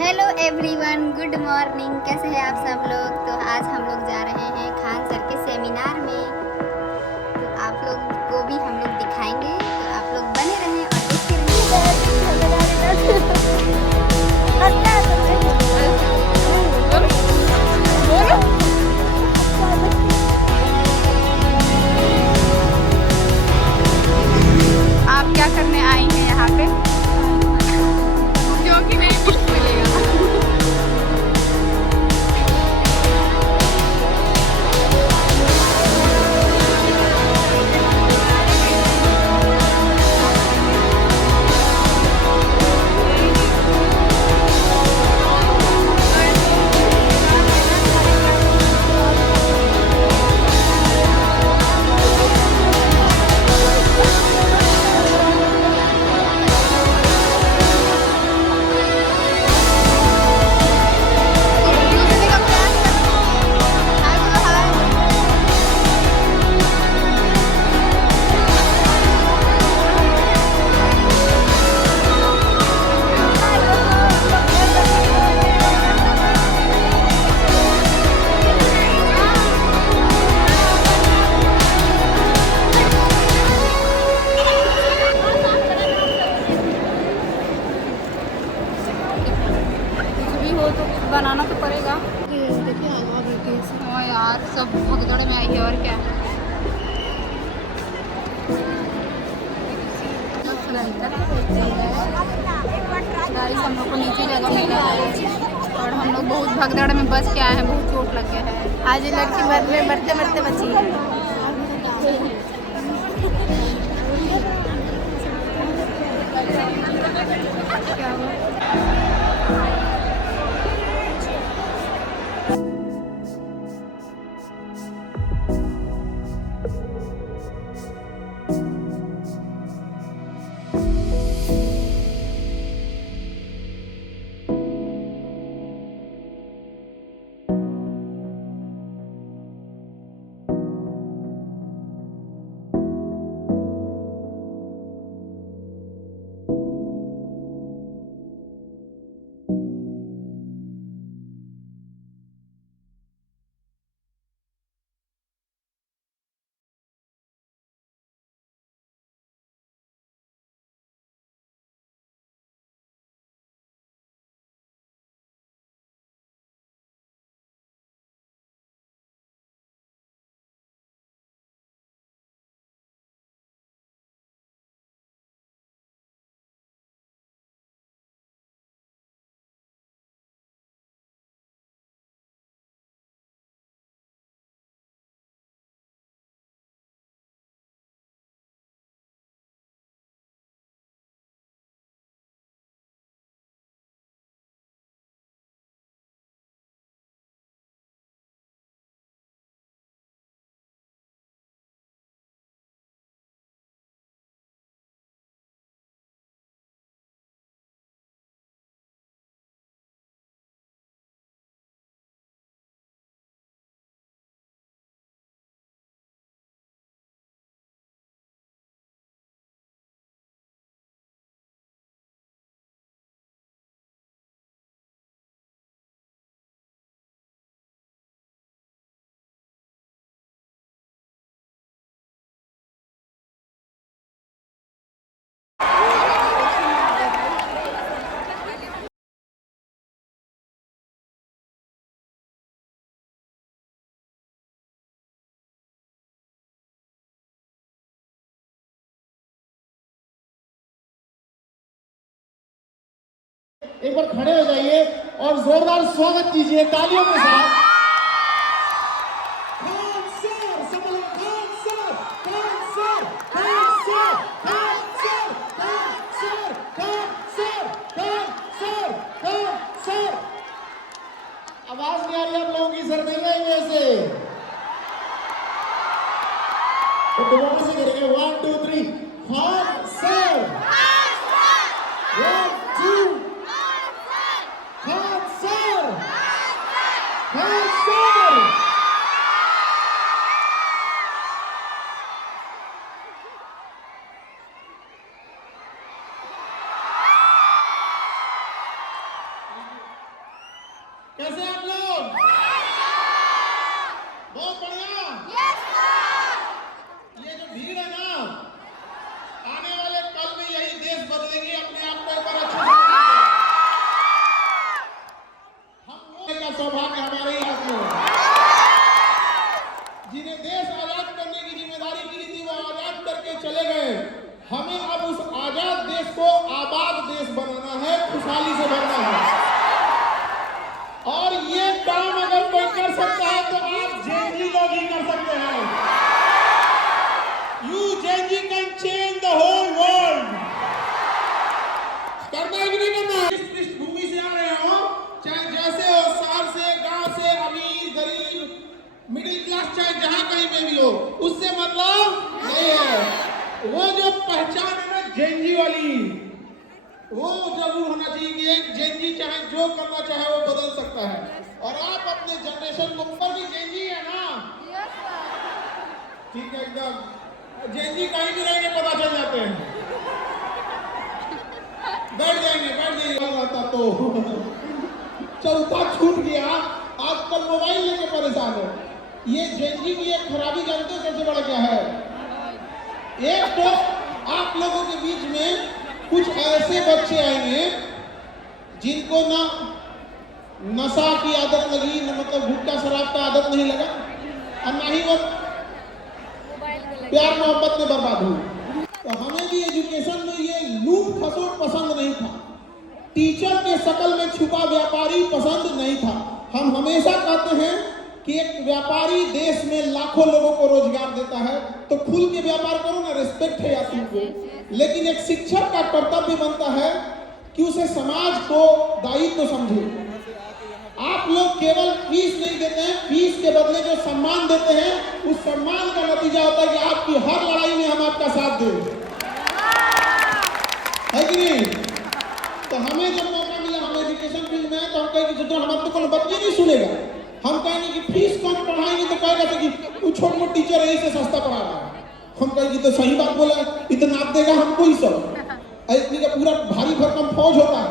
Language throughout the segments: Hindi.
Hello everyone, good morning. कैसे हैं आप सब लोग? तो आज हम लोग जा रहे हैं खान सर के सेमिनार में। तो आप लोग को भी हम लोग दिखाएंगे, तो आप लोग बने रहें और देखते रहें। आप क्या करने आई हैं यहाँ पे? जो कि नहीं कुछ मिलेगा। तो बनाना तो पड़ेगा। हाँ यार, सब भगदड़ में आई है और क्या। गाड़ी हम लोग को नीचे जगह मिला है और हम लोग बहुत भगदड़ में बच के आए हैं। बहुत चोट लग गया है। आज ये लड़की मरते मरते बची है। क्या हुआ? एक बार खड़े हो जाइए और जोरदार स्वागत कीजिए तालियों के साथ। खान सर, सब लोग Khan sir, Khan sir, Khan sir, Khan sir, Khan sir, Khan sir, Khan sir, Khan sir. आवाज नहीं आ रही आप लोगों की? सर नहीं आएंगे ऐसे तो दोबारा से करेंगे। 1 2 3 Khan sir, Khan sir, 1 2 Khan sir, Khan sir. कैसे आप लोग? बहुत बढ़िया। ये जो भीड़ है ना, आने वाले कल में यही देश बदलेगी। अपने आप को एक बार अच्छे से हम लोग का सौभाग्य हमारे ही हाथ में है। जिन्हें देश आजाद करने की जिम्मेदारी की थी वो आजाद करके चले गए। हमें अब उस आजाद देश को आबाद देश बनाना है, खुशहाली से भरना है। और ये काम अगर कोई कर सकता है तो आप जेनजी लोग ही कर सकते हैं। You Gen Z can change the whole world। करना है कि नहीं करना? इस पृष्ठभूमि से आ रहे हो, चाहे जैसे हो, शहर से, गांव से, अमीर, गरीब, मिडिल क्लास, चाहे जहां कहीं पे भी हो, उससे मतलब नहीं है। वो जो पहचान है ना जेनजी वाली, वो जरूर होना चाहिए कि एक जेनजी चाहे जो करना चाहे वो बदल सकता है। और आप अपने जनरेशन को ऊपर भी जेनजी है ना? ठीक है, एकदम जेनजी कहीं भी रहेंगे पता चल जाते हैं। बैठ जाएंगे रहता तो चौथा छूट गया। आजकल मोबाइल लेके परेशान है। ये जेनजी की एक खराबी जानते हो सबसे बड़ा क्या है? एक तो आप लोगों के बीच में कुछ ऐसे बच्चे आएंगे जिनको ना नशा की आदत लगी, न मतलब गुटखा शराब का आदत नहीं लगा, और ना ही वो प्यार मोहब्बत में बर्बाद हुई। तो हमें भी एजुकेशन में ये लूट खसोट पसंद नहीं था। टीचर के शकल में छुपा व्यापारी पसंद नहीं था। हम हमेशा कहते हैं कि एक व्यापारी देश में लाखों लोगों को रोजगार देता है, तो खुल के व्यापार करो ना, रिस्पेक्ट है या तुमको। लेकिन एक शिक्षक का कर्तव्य बनता है कि उसे समाज को दायित्व समझे। आप लोग केवल फीस नहीं देते हैं, फीस के बदले जो सम्मान देते हैं, उस सम्मान का नतीजा होता है कि आपकी हर लड़ाई में हम आपका साथ दें, है कि नहीं? तो हमें जब मौका मिला, हम एजुकेशन फील्ड में है, तो हम कहेंगे जो हमारे तो कोई बच्चे नहीं सुनेगा। हम कहेंगे कि फीस कम पढ़ाएंगे तो कहेगा कि वो छोटे मोटे टीचर है इसे सस्ता पढ़ा रहा है। हम कहेंगे तो सही बात बोला, इतना आप देगा हमको ही सब, इतनी का पूरा भारी भरकम फौज होता है,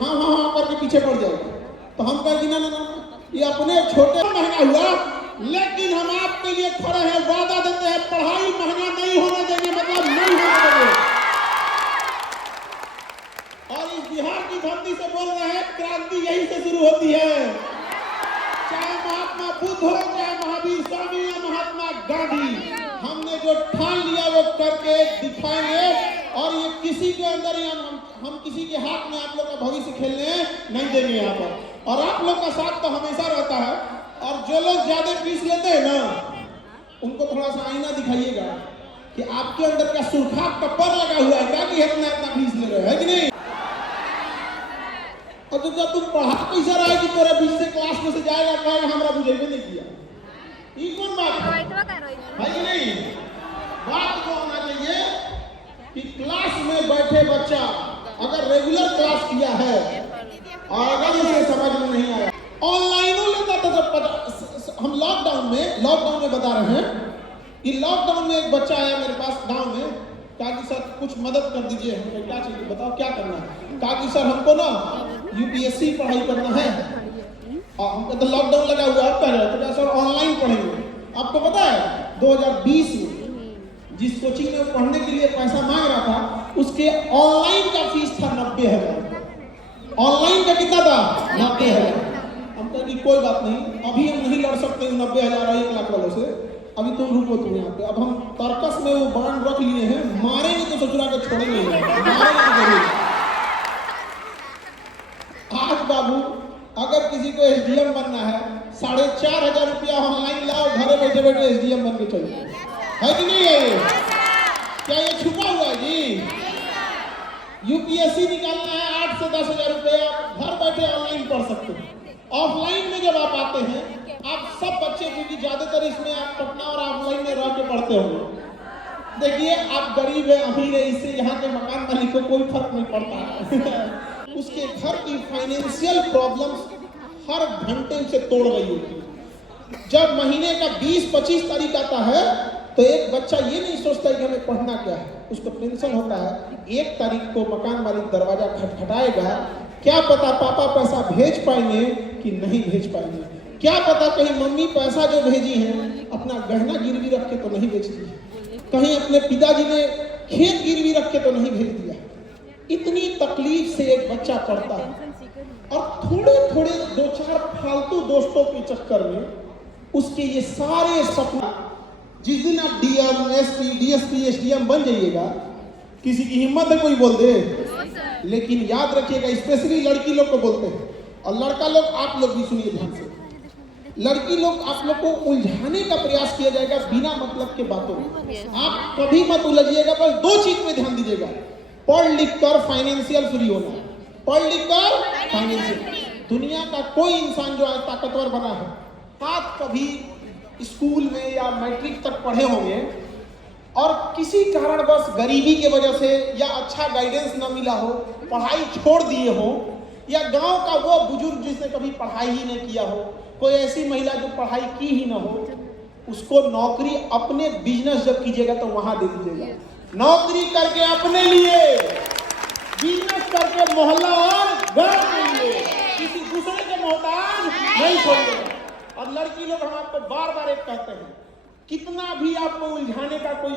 हाँ करके पीछे पड़ जाएगा। तो हम कहेंगे ना, ये अपने छोटे महंगा हुआ, लेकिन हम आपके लिए खड़े हैं, वादा देते हैं पढ़ाई महंगा नहीं होने देंगे, मतलब नहीं होने देंगे। और इस बिहार की धरती से बोल रहे हैं, क्रांति यहीं से शुरू होती है। चाहे महात्मा बुद्ध हो, चाहे महावीर स्वामी या महात्मा गांधी, हमने जो ठान लिया वो करके दिखाएंगे। और ये किसी के अंदर ही हम किसी के हाथ में आप लोग का भविष्य खेलने नहीं देंगे यहाँ पर। और आप लोग का साथ तो हमेशा रहता है। और जो लोग ज्यादा फीस लेते हैं ना, उनको थोड़ा सा आईना दिखाइएगा कि आपके अंदर क्या सुरखाब का पर लगा हुआ है क्या, कि इतना फीस ले रहे हैं कि नहीं? और तो जब तुम पढ़ा पैसा रहा है कि तेरा बीच से क्लास में से जाएगा, कहेगा हमरा बुझेबे नहीं किया। ये कौन बात है कि नहीं? बात तो होना चाहिए कि क्लास में बैठे बच्चा अगर रेगुलर क्लास किया है और अगर इसे समझ में नहीं आया, ऑनलाइनों लेता था जब हम लॉकडाउन में बता रहे हैं कि लॉकडाउन में एक बच्चा आया मेरे पास गांव में, कहा कि सर कुछ मदद कर दीजिए। हमने क्या चाहिए बताओ, क्या करना है? कहा कि सर हमको ना यूपीएससी पढ़ाई करना है। और हमको तो लॉकडाउन लगा हुआ है, अब तो सर ऑनलाइन पढ़ेंगे। आपको पता है 2020 में जिस कोचिंग में पढ़ने के लिए पैसा मांग रहा था, उसके ऑनलाइन का फीस था 90,000। ऑनलाइन का कितना था? 90,000। हम कहें कि कोई बात नहीं, अभी हम नहीं लड़ सकते 90,000 और 1 लाख वालों से, अभी तुम रुको तुम यहाँ पे। अब हम तर्कस में वो बांध रख लिए हैं, मारेंगे तो ससुरा के छोड़ेंगे, मारेंगे तो जरूर। आज बाबू अगर किसी को एसडीएम बनना है, 4,500 रुपया ऑनलाइन लाओ, घरे बैठे बैठे एसडीएम बन के चलिए, है कि नहीं है? क्या ये छुपा हुआ है जी? यूपीएससी निकालना है 8 से 10,000 रुपया, घर बैठे ऑनलाइन पढ़ सकते हैं। ऑफलाइन में जब आप आते हैं, आप सब बच्चे, क्योंकि ज्यादातर इसमें आप पटना और ऑफलाइन में रह के पढ़ते होंगे, देखिए आप गरीब है अमीर है, इससे यहाँ के मकान मालिक को कोई फर्क नहीं पड़ता। उसके घर की फाइनेंशियल प्रॉब्लम्स हर घंटे उसे तोड़ रही होती है। जब महीने का 20-25 तारीख आता है तो एक बच्चा ये नहीं सोचता कि हमें पढ़ना क्या है, उसको टेंशन होता है 1 तारीख को मकान मालिक दरवाजा खटखटाएगा, क्या पता पापा पैसा भेज पाएंगे कि नहीं भेज पाएंगे। क्या पता कहीं मम्मी पैसा जो भेजी है अपना गहना गिरवी रख के तो नहीं बेच दी, कहीं अपने पिताजी ने खेत गिरवी रख के तो नहीं भेज दिया। इतनी तकलीफ से एक बच्चा पढ़ता है और थोड़े थोड़े 2-4 फालतू दोस्तों के चक्कर में उसके ये सारे सपना, जिस दिन आप डीएम, एसपी, डीएसपी, एसडीएम बन जाइएगा, किसी की हिम्मत है कोई बोल दे? लेकिन याद रखिएगा, स्पेशली लड़की लोग को बोलते हैं और लड़का लोग, आप लोग भी सुनिए ध्यान से, लड़की लोग आप लोग को उलझाने का प्रयास किया जाएगा बिना मतलब के बातों में। आप कभी मत उलझिएगा, बस 2 चीज पे ध्यान दीजिएगा, पढ़ लिख कर फाइनेंशियल फ्री होना, पढ़ लिख कर फाइनेंशियल। दुनिया का कोई इंसान जो आज ताकतवर बना है, आप कभी स्कूल में या मैट्रिक तक पढ़े होंगे और किसी कारणवश गरीबी के वजह से या अच्छा गाइडेंस न मिला हो, पढ़ाई छोड़ दिए हो, या गांव का वो बुजुर्ग जिसने कभी पढ़ाई ही नहीं किया हो, कोई ऐसी महिला जो पढ़ाई की ही न हो, उसको नौकरी अपने बिजनेस जब कीजिएगा तो वहां दे दीजिएगा। नौकरी करके अपने लिए, बिजनेस करके मोहल्ला और घर के लिए, किसी दूसरे के मोहताज नहीं छोड़िएगा। और लड़की लोग, हम आपको बार बार एक कहते हैं, कितना भी आपको उलझाने का कोई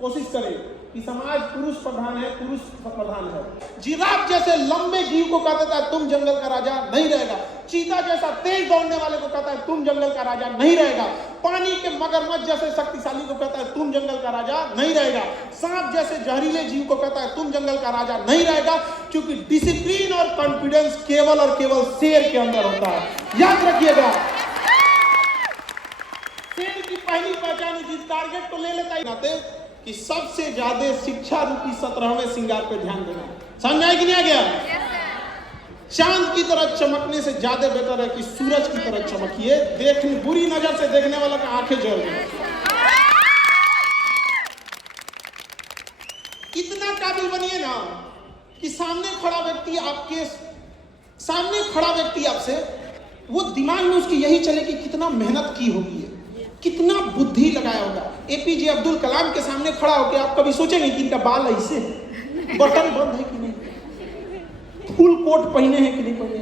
कोशिश करे कि समाज पुरुष प्रधान है, पुरुष प्रधान है, जिराफ जैसे लंबे जीव को कहता है तुम जंगल का राजा नहीं रहेगा, चीता जैसा तेज दौड़ने वाले को कहता है तुम जंगल का राजा नहीं रहेगा, पानी के मगरमच्छ जैसे शक्तिशाली को कहता है तुम जंगल का राजा नहीं रहेगा, सांप जैसे जहरीले जीव को कहता है तुम जंगल का राजा नहीं रहेगा, क्योंकि डिसिप्लिन और कॉन्फिडेंस केवल और केवल शेर के अंदर होता है। याद रखिएगा, शेर की पहली पहचान जिस टारगेट को ले लेता है नाते कि सबसे ज्यादा शिक्षा रूपी 17वें श्रृंगार पे ध्यान देना। समझ कि नहीं आ गया? चांद की तरह चमकने से ज्यादा बेटर है कि सूरज की तरह चमकिए। देखने, बुरी नजर से देखने वाला का आंखें जल जाए। इतना काबिल बनिए ना कि सामने खड़ा व्यक्ति आपसे वो दिमाग में उसकी यही चले कि कितना मेहनत की होगी, कितना बुद्धि लगाया होगा। एपीजे अब्दुल कलाम के सामने खड़ा होकर आप कभी सोचेंगे कि इनका बाल ऐसे है, बटन बंद है कि नहीं, फुल कोट पहने हैं कि नहीं पहने।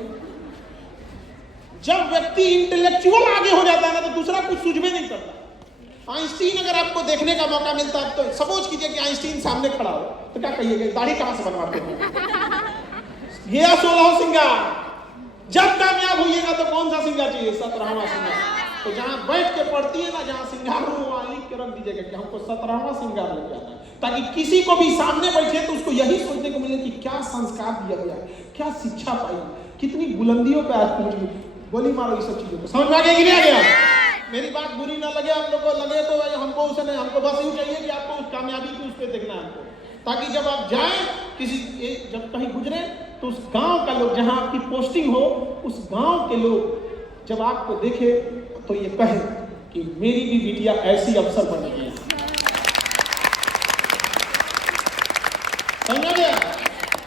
जब व्यक्ति इंटेलेक्चुअल आगे हो जाता है ना तो दूसरा कुछ सूझबे नहीं करता। आइंस्टीन अगर आपको देखने का मौका मिलता है तो सपोज कीजिए कि आइंस्टीन सामने खड़ा हो तो क्या कहिएगा, दाढ़ी कहां से बनवाते हैं? ये 16वां श्रृंगार। जब कामयाब होइएगा तो कौन सा श्रृंगार चाहिए? 17वां श्रृंगार। तो जहां बैठ के पढ़ती है ना, जहां श्रृंगार हो वहां लिख के रख दीजिएगा कि हमको 17वां श्रृंगार लेके आना है, ताकि किसी को भी सामने बैठे तो उसको यही सोचने को मिले कि क्या संस्कार दिया गया, क्या शिक्षा पाई, कितनी बुलंदियों पे आज पहुंच गई। गोली मारो इस सब चीजों को। समझ में आ गया कि नहीं आ गया? मेरी बात बुरी ना लगे आप लोगों को, लगे तो हमको उसे नहीं, हमको बस यूं चाहिए कि आपको उस कामयाबी को उस पर देखना है हमको, ताकि जब आप जाएं जब कहीं गुजरे तो उस गांव का लोग, जहां आपकी पोस्टिंग हो, उस गांव के लोग जब आपको देखे तो ये कहे कि मेरी भी बिटिया ऐसी अफसर बनेगी। समझा गया?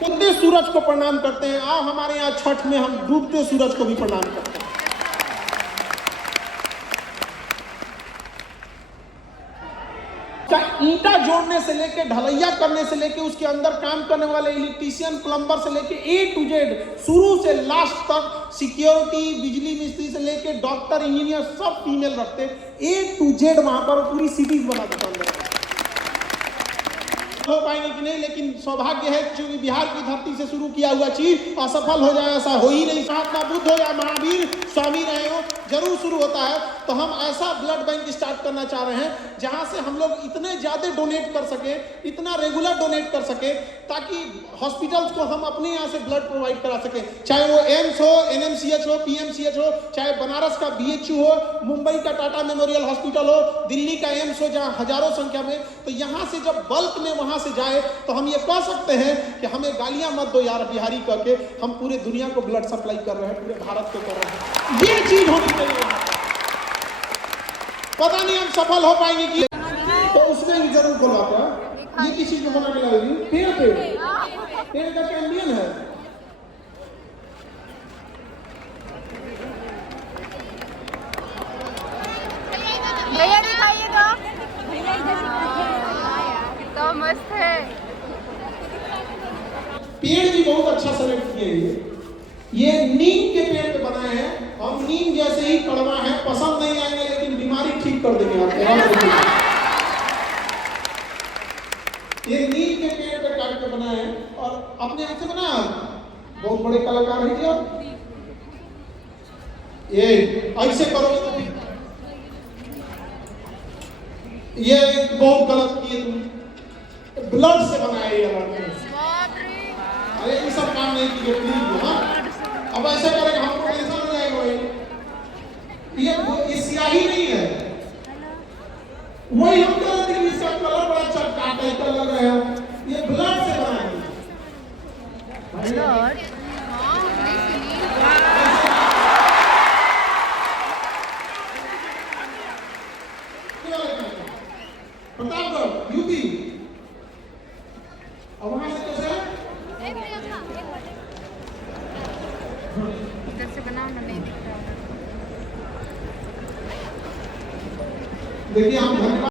उगते सूरज को प्रणाम करते हैं। आओ हमारे यहाँ छठ में हम डूबते सूरज को भी प्रणाम करते हैं। ईंटा जोड़ने से लेके ढलैया करने से लेके उसके अंदर काम करने वाले इलेक्ट्रीशियन, प्लम्बर से लेके A to Z, शुरू से लास्ट तक, सिक्योरिटी, बिजली मिस्त्री से लेके डॉक्टर, इंजीनियर, सब फीमेल रखते। A to Z वहां पर पूरी सिटीज बना देता अंदर। हो पाएंगे कि नहीं, लेकिन सौभाग्य है क्योंकि बिहार की धरती से शुरू किया हुआ चीज असफल हो जाए ऐसा हो ही नहीं। महात्मा बुद्ध हो या महावीर स्वामी रहे हो, जरूर शुरू होता है। तो हम ऐसा ब्लड बैंक स्टार्ट करना चाह रहे हैं जहां से हम लोग इतने ज्यादा डोनेट कर सके, इतना रेगुलर डोनेट कर सके, ताकि हॉस्पिटल्स को हम अपने यहाँ से ब्लड प्रोवाइड करा सके, चाहे वो एम्स हो, एनएमसीएच हो, पीएमसीएच हो, चाहे बनारस का बीएचयू हो, मुंबई का टाटा मेमोरियल हॉस्पिटल हो, दिल्ली का एम्स हो, जहां हजारों संख्या में। तो यहाँ से जब बल्क में वहां से जाए तो हम ये कह सकते हैं कि हमें गालियां मत दो यार बिहारी करके, हम पूरे दुनिया को ब्लड सप्लाई कर रहे हैं, पूरे भारत को कर रहे हैं। ये चीज होनी चाहिए। पता नहीं हम सफल हो पाएंगे कि, तो उसमें भी जरूर खुलवाते हैं। ये किसी को बना के लाएगी पेड़ का कैंबियन है। भैया दिखाइएगा, तो मस्त है। पेड़ भी बहुत अच्छा सेलेक्ट किए हैं। ये नीम के पेड़ पे बनाए हैं और नीम जैसे ही कड़वा है, पसंद नहीं आएंगे लेकिन बीमारी ठीक कर देंगे आपको। ये नीम के पेड़ पे काट के बनाए हैं और अपने हाथ से बनाया, बहुत बड़े कलाकार हैं जी आप। ये ऐसे करोगे तो ये बहुत गलत किए तुम। ब्लड से बनाया ये लड़के। अरे ये सब काम नहीं किए प्लीज। हाँ अब ऐसे करेंगे हमको टेंशन हो जाएगा। ये स्याही नहीं है, वही हम कह रहे थे इसका कलर बड़ा चटका टाइप का लग रहा है। ये ब्लड से बनाया है। प्रतापगढ़ यूपी। और वहां से कैसे इधर से बनाओ ना, नहीं दिख रहा। देखिए हम धन्यवाद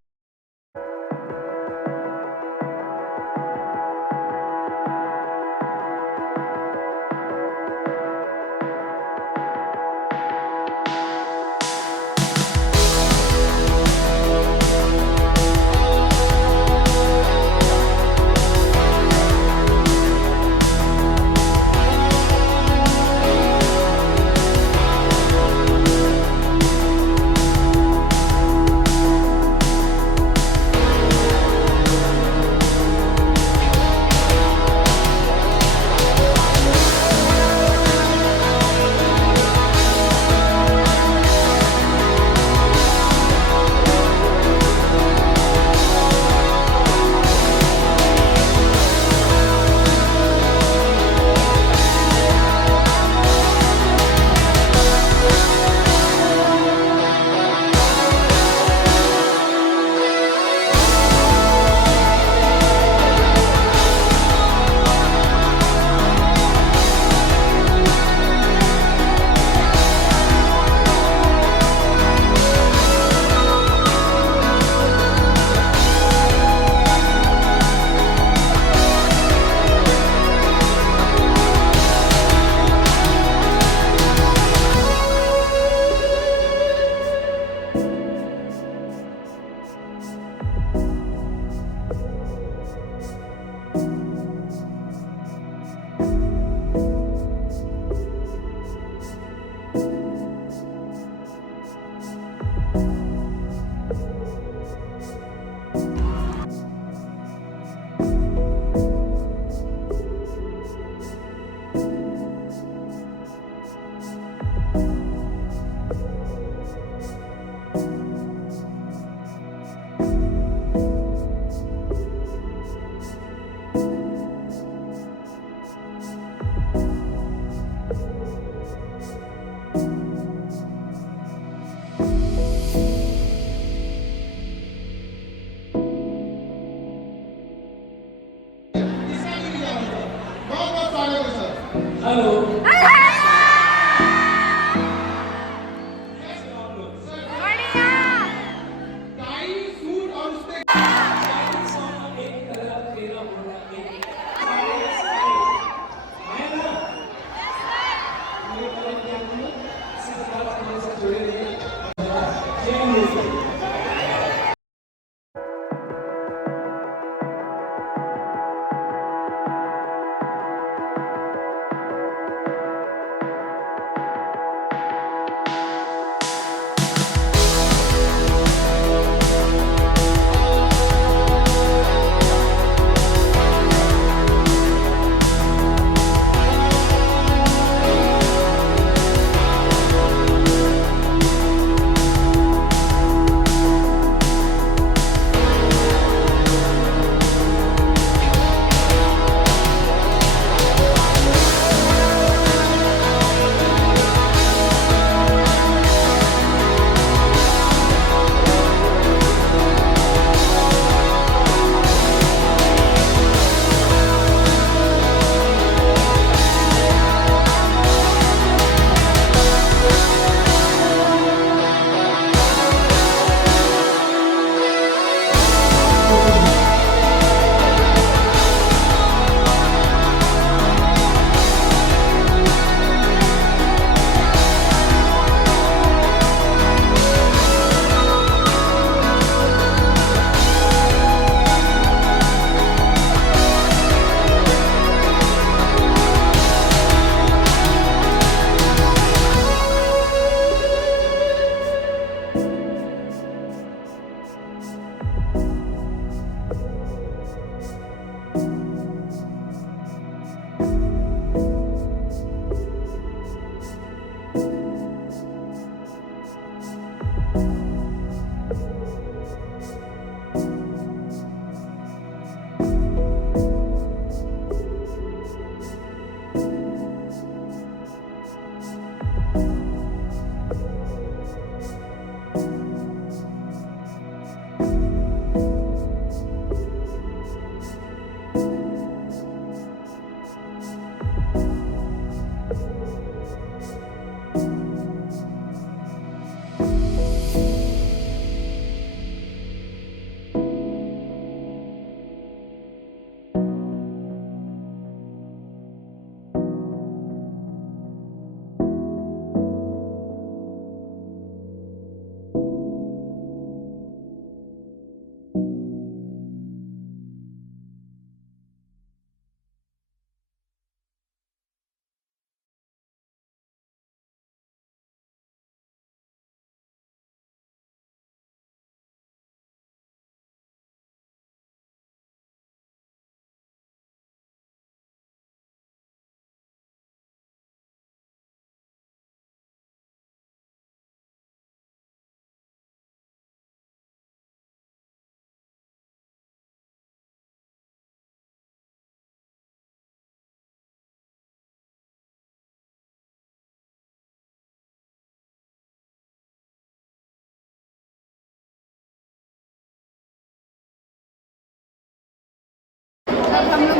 अब हम लोग